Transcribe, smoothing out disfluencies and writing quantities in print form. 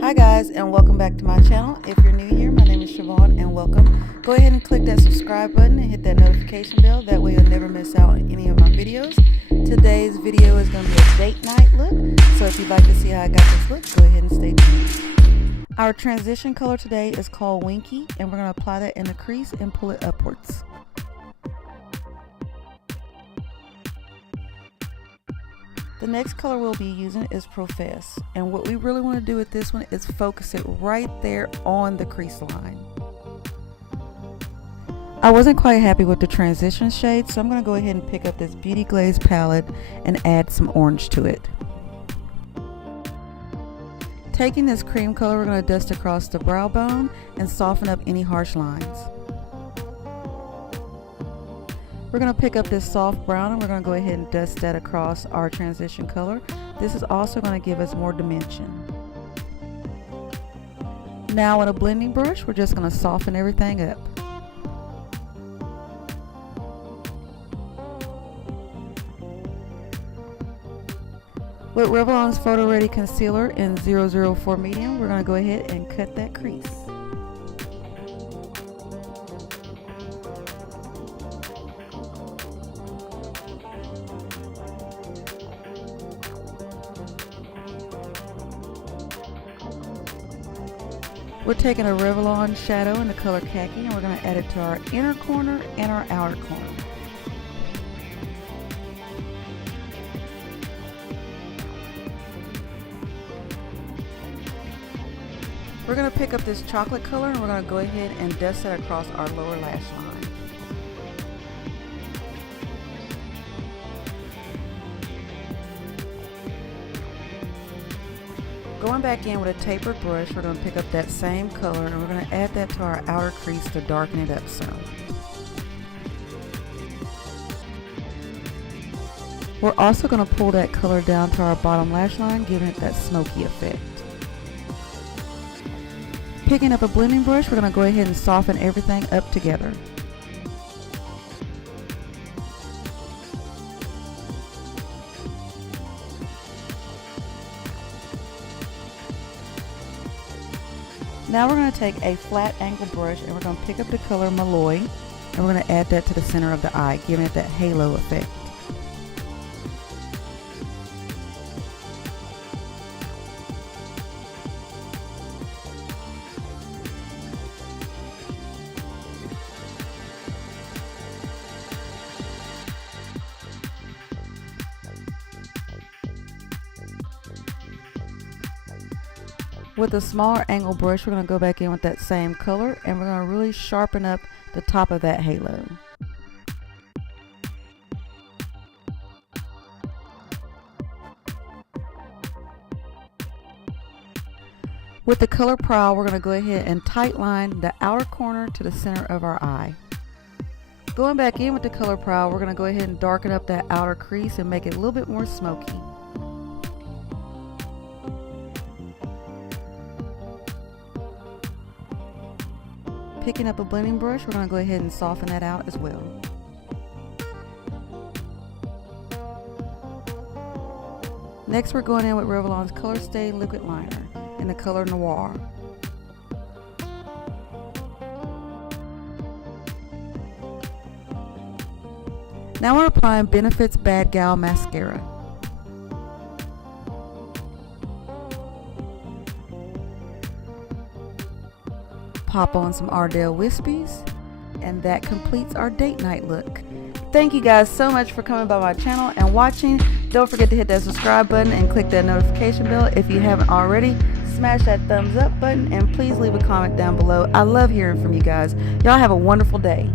Hi guys, and welcome back to my channel. If you're new here, my name is Shavonne and welcome. Go ahead and click that subscribe button and hit that notification bell. That way you'll never miss out on any of my videos. Today's video is going to be a date night look. So if you'd like to see how I got this look, go ahead and stay tuned. Our transition color today is called Winky, and we're going to apply that in the crease and pull it upwards. The next color we'll be using is Profess, and what we really want to do with this one is focus it right there on the crease line. I wasn't quite happy with the transition shade, so I'm going to go ahead and pick up this Beauty Glaze palette and add some orange to it. Taking this cream color, we're going to dust across the brow bone and soften up any harsh lines. We're going to pick up this soft brown and we're going to go ahead and dust that across our transition color. This is also going to give us more dimension. Now with a blending brush, we're just going to soften everything up. With Revlon's Photo Ready Concealer in 004 Medium, we're going to go ahead and cut that crease. We're taking a Revlon shadow in the color Khaki and we're going to add it to our inner corner and our outer corner. We're going to pick up this chocolate color and we're going to go ahead and dust it across our lower lash line. Going back in with a tapered brush, we're going to pick up that same color and we're going to add that to our outer crease to darken it up some. We're also going to pull that color down to our bottom lash line, giving it that smoky effect. Picking up a blending brush, we're going to go ahead and soften everything up together. Now we're going to take a flat angle brush and we're going to pick up the color Malloy and we're going to add that to the center of the eye, giving it that halo effect. With a smaller angle brush, we're going to go back in with that same color and we're going to really sharpen up the top of that halo. With the color Prowl, we're going to go ahead and tight line the outer corner to the center of our eye. Going back in with the color Prowl, we're going to go ahead and darken up that outer crease and make it a little bit more smoky. Picking up a blending brush, we're going to go ahead and soften that out as well. Next, we're going in with Revlon's Color Stay Liquid Liner in the color Noir. Now we're applying Benefit's Badgal Mascara. Pop on some Ardell Wispies, and that completes our date night look. Thank you guys so much for coming by my channel and watching. Don't forget to hit that subscribe button and click that notification bell if you haven't already. Smash that thumbs up button and please leave a comment down below. I love hearing from you guys. Y'all have a wonderful day.